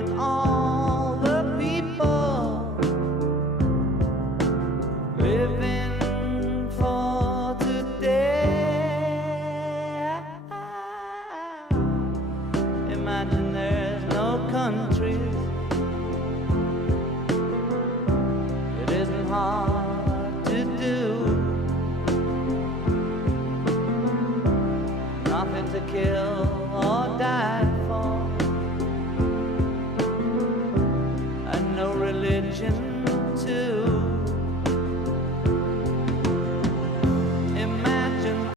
counting all the people living for today. Imagine there's no countries. It isn't hard to do. Nothing to kill or die for, and no religion